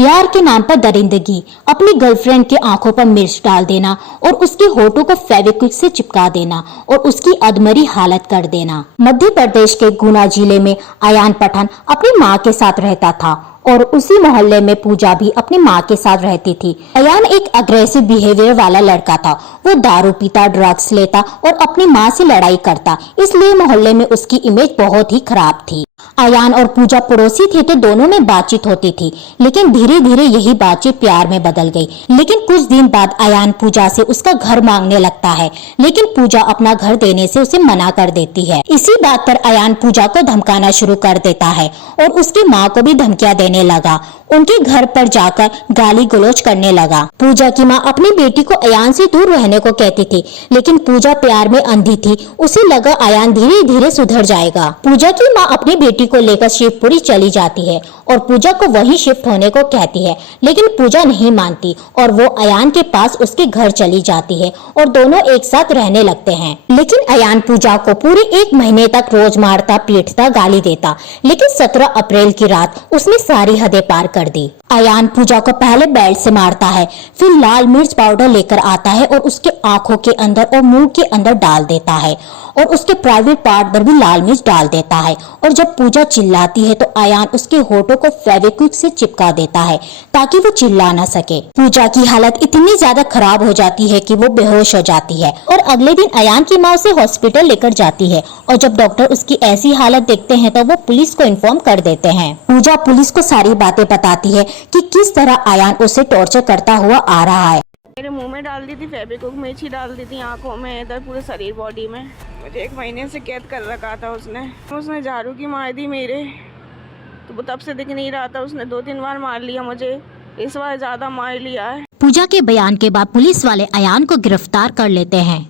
प्यार के नाम पर दरिंदगी, अपनी गर्लफ्रेंड के आंखों पर मिर्च डाल देना और उसके होठों को फेविक्विक से चिपका देना और उसकी अधमरी हालत कर देना। मध्य प्रदेश के गुना जिले में अयान पठान अपनी मां के साथ रहता था और उसी मोहल्ले में पूजा भी अपनी मां के साथ रहती थी। अयान एक अग्रेसिव बिहेवियर वाला लड़का था। वो दारू पीता, ड्रग्स लेता और अपनी मां से लड़ाई करता, इसलिए मोहल्ले में उसकी इमेज बहुत ही खराब थी। अयान और पूजा पड़ोसी थे तो दोनों में बातचीत होती थी, लेकिन धीरे धीरे यही बातचीत प्यार में बदल गई। लेकिन कुछ दिन बाद अयान पूजा से उसका घर मांगने लगता है, लेकिन पूजा अपना घर देने से उसे मना कर देती है। इसी बात पर अयान पूजा को धमकाना शुरू कर देता है और उसकी माँ को भी धमकियां देने लगा। उनके घर पर जाकर गाली गलौज करने लगा। पूजा की माँ अपनी बेटी को अयान से दूर रहने को कहती थी, लेकिन पूजा प्यार में अंधी थी। उसे लगा अयान धीरे धीरे सुधर जाएगा। पूजा की माँ अपनी बेटी को लेकर शिवपुरी चली जाती है और पूजा को वहीं शिफ्ट होने को कहती है, लेकिन पूजा नहीं मानती और वो अयान के पास उसके घर चली जाती है और दोनों एक साथ रहने लगते हैं। लेकिन अयान पूजा को पूरे 1 महीने तक रोज मारता, पीटता, गाली देता, लेकिन 17 अप्रैल की रात उसने सारी हदें पार कर दी। अयान पूजा को पहले बेल्ट से मारता है, फिर लाल मिर्च पाउडर लेकर आता है और उसके आंखों के अंदर और मुंह के अंदर डाल देता है और उसके प्राइवेट पार्ट पर भी लाल मिर्च डाल देता है। और जब पूजा चिल्लाती है तो अयान उसके होठों को फेविक्विक से चिपका देता है ताकि वो चिल्ला ना सके। पूजा की हालत इतनी ज्यादा खराब हो जाती है कि वो बेहोश हो जाती है और अगले दिन अयान की माँ उसे हॉस्पिटल लेकर जाती है और जब डॉक्टर उसकी ऐसी हालत देखते हैं तो वो पुलिस को इन्फॉर्म कर देते हैं। पूजा पुलिस को सारी बातें बताती है कि किस तरह अयान उसे टॉर्चर करता हुआ आ रहा है। मेरे मुंह में डाल दी थी फेविक्विक, मिर्ची डाल दी थी आंखों में, इधर पूरे शरीर बॉडी में। मुझे 1 महीने से कैद कर रखा था उसने झाड़ू की मार दी मेरे, तो वो तब से दिख नहीं रहा था। उसने 2-3 बार मार लिया मुझे, इस बार ज्यादा मार लिया है। पूजा के बयान के बाद पुलिस वाले अयान को गिरफ्तार कर लेते हैं।